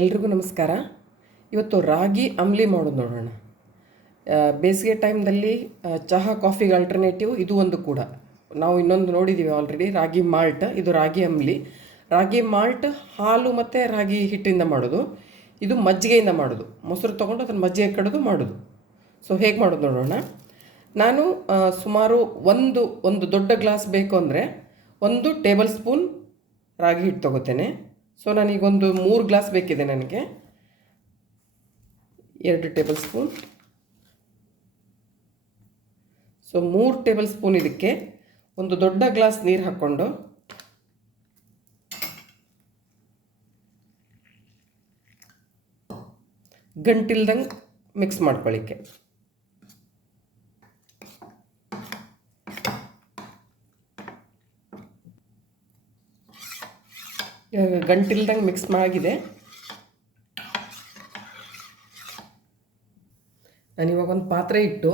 ಎಲ್ರಿಗೂ ನಮಸ್ಕಾರ. ಇವತ್ತು ರಾಗಿ ಅಂಬ್ಲಿ ಮಾಡೋದು ನೋಡೋಣ. ಬೇಸಿಗೆ ಟೈಮ್ದಲ್ಲಿ ಚಹಾ, ಕಾಫಿಗೆ ಆಲ್ಟರ್ನೇಟಿವ್ ಇದು ಒಂದು ಕೂಡ. ನಾವು ಇನ್ನೊಂದು ನೋಡಿದ್ದೀವಿ ಆಲ್ರೆಡಿ ರಾಗಿ ಮಾಲ್ಟ್. ಇದು ರಾಗಿ ಅಂಬ್ಲಿ. ರಾಗಿ ಮಾಲ್ಟ್ ಹಾಲು ಮತ್ತು ರಾಗಿ ಹಿಟ್ಟಿಂದ ಮಾಡೋದು. ಇದು ಮಜ್ಜಿಗೆಯಿಂದ ಮಾಡೋದು. ಮೊಸರು ತೊಗೊಂಡು ಅದನ್ನು ಮಜ್ಜಿಗೆ ಕಡಿದು ಮಾಡೋದು. ಸೊ ಹೇಗೆ ಮಾಡೋದು ನೋಡೋಣ. ನಾನು ಸುಮಾರು ಒಂದು ಒಂದು ದೊಡ್ಡ ಗ್ಲಾಸ್ ಬೇಕು ಅಂದರೆ ಒಂದು ಟೇಬಲ್ ಸ್ಪೂನ್ ರಾಗಿ ಹಿಟ್ಟು ತೊಗೋತೇನೆ. ಸೊ ನನಗೊಂದು ಮೂರು ಗ್ಲಾಸ್ ಬೇಕಿದೆ ನನಗೆ. ಎರಡು ಟೇಬಲ್ ಸ್ಪೂನ್. ಸೊ ಮೂರು ಟೇಬಲ್ ಸ್ಪೂನ್ ಇದಕ್ಕೆ ಒಂದು ದೊಡ್ಡ ಗ್ಲಾಸ್ ನೀರು ಹಾಕ್ಕೊಂಡು. ಗಂಟಿಲ್ದಂಗೆ ಮಿಕ್ಸ್ ಮಾಡ್ಕೊಳ್ಳಿಕ್ಕೆ. ಗಂಟಿಲ್ದಂಗೆ ಮಿಕ್ಸ್ ಆಗಿದೆ ನಾನಿವಾಗ ಒಂದು ಪಾತ್ರೆ ಇಟ್ಟು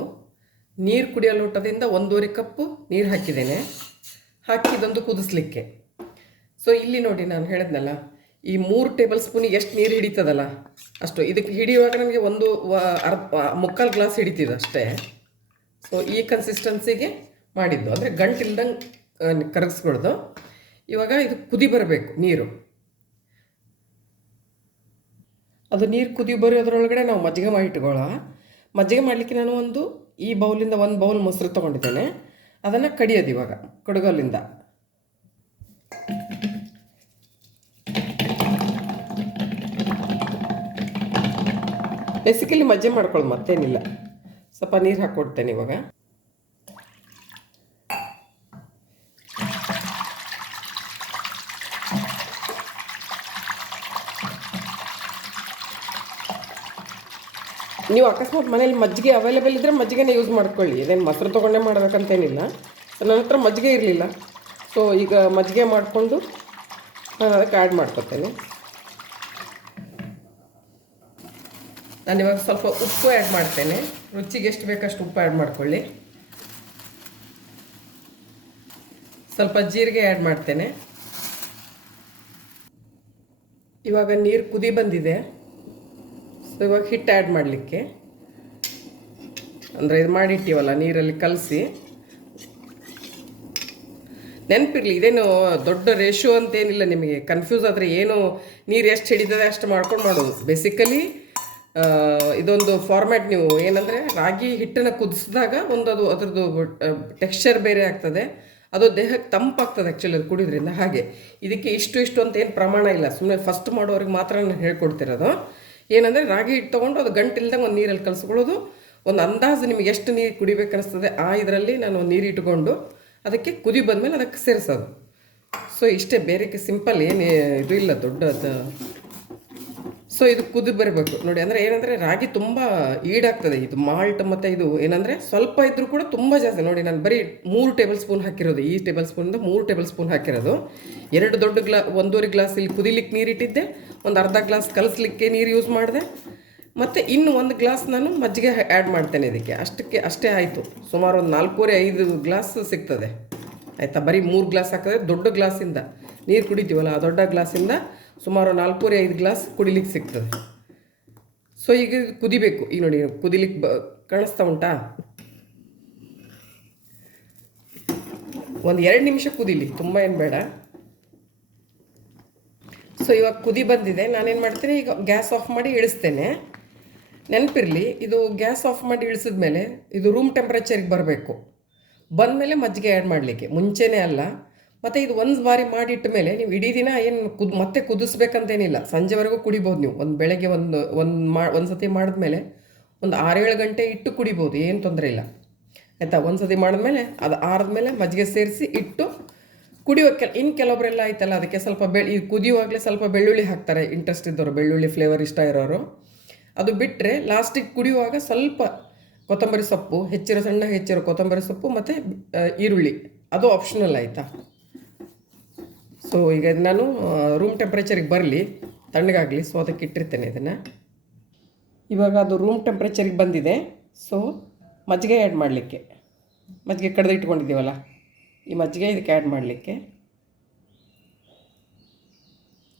ನೀರು ಕುಡಿಯೋ ಲೋಟದಿಂದ ಒಂದೂವರೆ ಕಪ್ಪು ನೀರು ಹಾಕಿದ್ದೇನೆ. ಹಾಕಿ ಇದೊಂದು ಕುದಿಸ್ಲಿಕ್ಕೆ. ಸೊ ಇಲ್ಲಿ ನೋಡಿ ನಾನು ಹೇಳಿದ್ನಲ್ಲ, ಈ ಮೂರು ಟೇಬಲ್ ಸ್ಪೂನಿಗೆ ಎಷ್ಟು ನೀರು ಹಿಡಿತದಲ್ಲ, ಅಷ್ಟು. ಇದಕ್ಕೆ ಹಿಡಿಯುವಾಗ ನನಗೆ ಒಂದು ಅರ್ಧ ಮುಕ್ಕಾಲು ಗ್ಲಾಸ್ ಹಿಡಿತಿದ್ದು ಅಷ್ಟೇ. ಸೊ ಈ ಕನ್ಸಿಸ್ಟೆನ್ಸಿಗೆ ಮಾಡಿದ್ದು. ಅಂದರೆ ಗಂಟಿಲ್ದಂಗೆ ಕರಗಿಸ್ಕೊಳ್ದು ಇವಾಗ ಇದು ಕುದಿ ಬರಬೇಕು, ನೀರು. ಅದು ನೀರು ಕುದಿ ಬರೋದ್ರೊಳಗಡೆ ನಾವು ಮಜ್ಜಿಗೆ ಮಾಡಿ ಇಟ್ಕೊಳ್ಳೋ ಮಜ್ಜಿಗೆ ಮಾಡಲಿಕ್ಕೆ ನಾನು ಒಂದು ಈ ಬೌಲಿಂದ ಒಂದು ಬೌಲ್ ಮೊಸರು ತೊಗೊಂಡಿದ್ದೇನೆ. ಅದನ್ನು ಕಡಿಯೋದು ಇವಾಗ, ಕಡುಗಲ್ಲಿಂದ. ಬೇಸಿಕಲಿ ಮಜ್ಜೆ ಮಾಡ್ಕೊಳ್ಳಿ ಮತ್ತೇನಿಲ್ಲ. ಸ್ವಲ್ಪ ನೀರು ಹಾಕ್ಕೊಡ್ತೇನೆ ಇವಾಗ. ನೀವು ಅಕಸ್ಮಾತ್ ಮನೇಲಿ ಮಜ್ಜಿಗೆ ಅವೈಲೇಬಲ್ ಇದ್ದರೆ ಮಜ್ಜಿಗೆನೇ ಯೂಸ್ ಮಾಡ್ಕೊಳ್ಳಿ. ಇದೇನು ಮೊಸರು ತೊಗೊಂಡೇ ಮಾಡಬೇಕಂತೇನಿಲ್ಲ. ನನ್ನ ಹತ್ರ ಮಜ್ಜಿಗೆ ಇರಲಿಲ್ಲ. ಸೊ ಈಗ ಮಜ್ಜಿಗೆ ಮಾಡಿಕೊಂಡು ನಾನು ಅದಕ್ಕೆ ಆ್ಯಡ್ ಮಾಡ್ಕೊತೇನೆ. ನಾನು ಇವಾಗ ಸ್ವಲ್ಪ ಉಪ್ಪು ಆ್ಯಡ್ ಮಾಡ್ತೇನೆ. ರುಚಿಗೆ ಎಷ್ಟು ಬೇಕಷ್ಟು ಉಪ್ಪು ಆ್ಯಡ್ ಮಾಡ್ಕೊಳ್ಳಿ. ಸ್ವಲ್ಪ ಜೀರಿಗೆ ಆ್ಯಡ್ ಮಾಡ್ತೇನೆ. ಇವಾಗ ನೀರು ಕುದಿ ಬಂದಿದೆ. ಸೊ ಇವಾಗ ಹಿಟ್ಟು ಆ್ಯಡ್ ಮಾಡಲಿಕ್ಕೆ ಅಂದರೆ ಇದು ಮಾಡಿಟ್ಟಿವಲ್ಲ, ನೀರಲ್ಲಿ ಕಲಸಿ. ನೆನಪಿರಲಿ, ಇದೇನು ದೊಡ್ಡ ರೇಷೋ ಅಂತೇನಿಲ್ಲ ನಿಮಗೆ. ಕನ್ಫ್ಯೂಸ್ ಆದರೆ ಏನು ನೀರು ಎಷ್ಟು ಹಿಡಿತದೆ ಅಷ್ಟು ಮಾಡ್ಕೊಂಡು ಮಾಡೋದು. ಬೇಸಿಕಲಿ ಇದೊಂದು ಫಾರ್ಮ್ಯಾಟ್ ನೀವು ಏನಂದರೆ ರಾಗಿ ಹಿಟ್ಟನ್ನು ಕುದಿಸಿದಾಗ ಒಂದು ಅದು ಅದ್ರದ್ದು ಟೆಕ್ಸ್ಚರ್ ಬೇರೆ ಆಗ್ತದೆ. ಅದು ದೇಹಕ್ಕೆ ತಂಪಾಗ್ತದೆ ಆ್ಯಕ್ಚುಲಿ ಅದು ಕುಡಿಯೋದ್ರಿಂದ ಹಾಗೆ, ಇದಕ್ಕೆ ಇಷ್ಟು ಇಷ್ಟು ಅಂತ ಏನು ಪ್ರಮಾಣ ಇಲ್ಲ. ಸುಮ್ಮನೆ ಫಸ್ಟ್ ಮಾಡೋರಿಗೆ ಮಾತ್ರ ನಾನು ಹೇಳ್ಕೊಡ್ತಿರೋದು. ಏನಂದರೆ ರಾಗಿ ಹಿಟ್ಟು ತೊಗೊಂಡು ಅದು ಗಂಟಿಲ್ದಂಗೆ ಒಂದು ನೀರಲ್ಲಿ ಕಲಿಸ್ಕೊಳ್ಳೋದು. ಒಂದು ಅಂದಾಜು ನಿಮಗೆ ಎಷ್ಟು ನೀರು ಕುಡಿಬೇಕು ಅನಿಸ್ತದೆ ಆ ಇದರಲ್ಲಿ ನಾನು ನೀರು ಇಟ್ಕೊಂಡು ಅದಕ್ಕೆ ಕುದಿ ಬಂದಮೇಲೆ ಅದಕ್ಕೆ ಸೇರಿಸೋದು. ಸೊ ಇಷ್ಟೇ ಬೇರೆಕ್ಕೆ ಸಿಂಪಲ್ ಏನು ಇದು ಇಲ್ಲ, ದೊಡ್ಡದು. ಸೊ ಇದು ಕುದಿ ಬರಬೇಕು. ನೋಡಿ, ಅಂದರೆ ಏನಂದರೆ ರಾಗಿ ತುಂಬ ಈಡಾಗ್ತದೆ. ಇದು ಮಾಲ್ಟ್ ಮತ್ತು ಇದು ಏನಂದರೆ ಸ್ವಲ್ಪ ಇದ್ದರೂ ಕೂಡ ತುಂಬ ಜಾಸ್ತಿ. ನೋಡಿ, ನಾನು ಬರೀ ಮೂರು ಟೇಬಲ್ ಸ್ಪೂನ್ ಹಾಕಿರೋದು. ಈ ಟೇಬಲ್ ಸ್ಪೂನಿಂದ ಮೂರು ಟೇಬಲ್ ಸ್ಪೂನ್ ಹಾಕಿರೋದು. ಎರಡು ದೊಡ್ಡ ಗ್ಲಾ, ಒಂದೂವರೆ ಗ್ಲಾಸ್ ಇಲ್ಲಿ ಕುದಿಲಿಕ್ಕೆ ನೀರಿಟ್ಟಿದ್ದೆ. ಒಂದು ಅರ್ಧ ಗ್ಲಾಸ್ ಕಲಸಲಿಕ್ಕೆ ನೀರು ಯೂಸ್ ಮಾಡಿದೆ. ಮತ್ತು ಇನ್ನು ಒಂದು ಗ್ಲಾಸ್ ನಾನು ಮಜ್ಜಿಗೆ ಆ್ಯಡ್ ಮಾಡ್ತೇನೆ ಇದಕ್ಕೆ. ಅಷ್ಟಕ್ಕೆ, ಅಷ್ಟೇ ಆಯಿತು. ಸುಮಾರು ಒಂದು ನಾಲ್ಕೂವರೆ, ಐದು ಗ್ಲಾಸ್ ಸಿಗ್ತದೆ. ಆಯಿತಾ? ಬರೀ ಮೂರು ಗ್ಲಾಸ್ ಹಾಕಿದ್ರೆ ದೊಡ್ಡ ಗ್ಲಾಸಿಂದ ನೀರು ಕುಡಿತೀವಲ್ಲ, ಆ ದೊಡ್ಡ ಗ್ಲಾಸಿಂದ ಸುಮಾರು ನಾಲ್ಕೂವರೆ, ಐದು ಗ್ಲಾಸ್ ಕುಡಿಲಿಕ್ಕೆ ಸಿಗ್ತದೆ. ಸೊ ಈಗ ಕುದಿಬೇಕು. ಈಗ ನೋಡಿ, ಕುದಿಲಿಕ್ಕೆ ಬ, ಕಾಣಿಸ್ತಾ ಉಂಟಾ? ಒಂದು ಎರಡು ನಿಮಿಷ ಕುದಿಲಿ. ತುಂಬ ಏನು ಬೇಡ. ಸೊ ಇವಾಗ ಕುದಿ ಬಂದಿದೆ. ನಾನೇನು ಮಾಡ್ತೀನಿ, ಈಗ ಗ್ಯಾಸ್ ಆಫ್ ಮಾಡಿ ಇಳಿಸ್ತೇನೆ. ನೆನಪಿರಲಿ, ಇದು ಗ್ಯಾಸ್ ಆಫ್ ಮಾಡಿ ಇಳಿಸಿದ ಮೇಲೆ ಇದು ರೂಮ್ ಟೆಂಪ್ರೇಚರಿಗೆ ಬರಬೇಕು. ಬಂದ ಮೇಲೆ ಮಜ್ಜಿಗೆ ಆ್ಯಡ್ ಮಾಡಲಿಕ್ಕೆ. ಮುಂಚೆನೇ ಅಲ್ಲ. ಮತ್ತು ಇದು ಒಂದು ಬಾರಿ ಮಾಡಿಟ್ಟ ಮೇಲೆ ನೀವು ಇಡೀ ದಿನ ಏನು ಕುದ್, ಮತ್ತೆ ಕುದಿಸ್ಬೇಕಂತೇನಿಲ್ಲ. ಸಂಜೆವರೆಗೂ ಕುಡಿಬೋದು ನೀವು. ಒಂದು ಬೆಳಗ್ಗೆ ಒಂದು ಒಂದು ಮಾ ಒಂದು ಸತಿ ಮಾಡಿದ್ಮೇಲೆ ಒಂದು ಆರೇಳು ಗಂಟೆ ಇಟ್ಟು ಕುಡಿಬೋದು. ಏನು ತೊಂದರೆ ಇಲ್ಲ. ಆಯಿತಾ? ಒಂದು ಸತಿ ಮಾಡಿದ್ಮೇಲೆ ಅದು ಆರಿದ್ಮೇಲೆ ಮಜ್ಜಿಗೆ ಸೇರಿಸಿ ಇಟ್ಟು ಕುಡಿಯೋ ಕೆಲ ಇನ್ನು ಕೆಲವೊಬ್ಬರೆಲ್ಲ ಆಯ್ತಲ್ಲ, ಅದಕ್ಕೆ ಸ್ವಲ್ಪ ಬೆಳ್ ಈ ಕುದಿಯುವಾಗಲೇ ಸ್ವಲ್ಪ ಬೆಳ್ಳುಳ್ಳಿ ಹಾಕ್ತಾರೆ. ಇಂಟ್ರೆಸ್ಟ್ ಇದ್ದವರು, ಬೆಳ್ಳುಳ್ಳಿ ಫ್ಲೇವರ್ ಇಷ್ಟ ಇರೋರು. ಅದು ಬಿಟ್ಟರೆ ಲಾಸ್ಟಿಗೆ ಕುಡಿಯುವಾಗ ಸ್ವಲ್ಪ ಕೊತ್ತಂಬರಿ ಸೊಪ್ಪು, ಹೆಚ್ಚಿರೋ ಸಣ್ಣ ಹೆಚ್ಚಿರೋ ಕೊತ್ತಂಬರಿ ಸೊಪ್ಪು ಮತ್ತು ಈರುಳ್ಳಿ. ಅದು ಆಪ್ಷನಲ್ ಆಯಿತಾ? ಸೊ ಈಗ ನಾನು ರೂಮ್ ಟೆಂಪ್ರೇಚರಿಗೆ ಬರಲಿ, ತಣ್ಣಗಾಗಲಿ ಸೊ ಅದಕ್ಕೆ ಇಟ್ಟಿರ್ತೇನೆ ಇದನ್ನು. ಇವಾಗ ಅದು ರೂಮ್ ಟೆಂಪ್ರೇಚರಿಗೆ ಬಂದಿದೆ. ಸೊ ಮಜ್ಜಿಗೆ ಆ್ಯಡ್ ಮಾಡಲಿಕ್ಕೆ. ಮಜ್ಜಿಗೆ ಕಡ್ದು ಇಟ್ಕೊಂಡಿದ್ದೀವಲ್ಲ, ಈ ಮಜ್ಜಿಗೆ ಇದಕ್ಕೆ ಆ್ಯಡ್ ಮಾಡಲಿಕ್ಕೆ.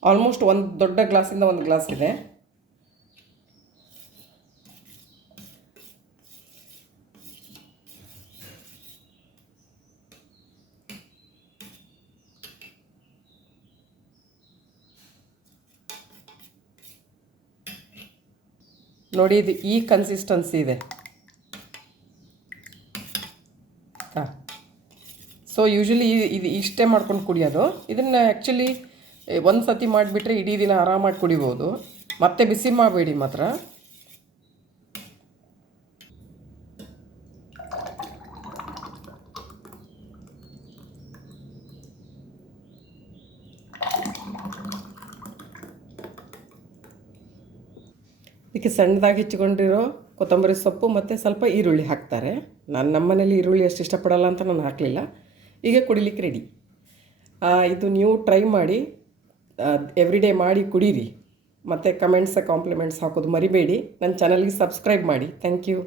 ಆಲ್ಮೋಸ್ಟ್ ಒಂದು ದೊಡ್ಡ ಗ್ಲಾಸಿಂದ ಒಂದು ಗ್ಲಾಸ್ ಇದೆ. ನೋಡಿ ಇದು ಈ ಕನ್ಸಿಸ್ಟೆನ್ಸಿ ಇದೆ. ಸೊ ಯೂಶ್ವಲಿ ಇದು ಇಷ್ಟೇ ಮಾಡ್ಕೊಂಡು ಕುಡಿಯೋದು. ಇದನ್ನು ಆ್ಯಕ್ಚುಲಿ ಒಂದು ಸತಿ ಮಾಡಿಬಿಟ್ರೆ ಇಡೀ ದಿನ ಆರಾಮಾಗಿ ಕುಡಿಬೋದು. ಮತ್ತೆ ಬಿಸಿ ಮಾಡಬೇಡಿ ಮಾತ್ರ. ಇದಕ್ಕೆ ಸಣ್ಣದಾಗಿ ಹೆಚ್ಚಿಕೊಂಡಿರೋ ಕೊತ್ತಂಬರಿ ಸೊಪ್ಪು ಮತ್ತು ಸ್ವಲ್ಪ ಈರುಳ್ಳಿ ಹಾಕ್ತಾರೆ. ನಾನು ನಮ್ಮ ಮನೇಲಿ ಈರುಳ್ಳಿ ಅಷ್ಟು ಇಷ್ಟಪಡಲ್ಲ ಅಂತ ನಾನು ಹಾಕಲಿಲ್ಲ. ಈಗ ಕುಡಿಲಿಕ್ಕೆ ರೆಡಿ ಇದು ನೀವು ಟ್ರೈ ಮಾಡಿ ಎವ್ರಿ ಡೇ ಮಾಡಿ ಕುಡೀರಿ. ಮತ್ತು ಕಮೆಂಟ್ಸ್ ಕಾಂಪ್ಲಿಮೆಂಟ್ಸ್ ಹಾಕೋದು ಮರಿಬೇಡಿ. ನನ್ನ ಚಾನಲ್ಗೆ ಸಬ್ಸ್ಕ್ರೈಬ್ ಮಾಡಿ. Thank you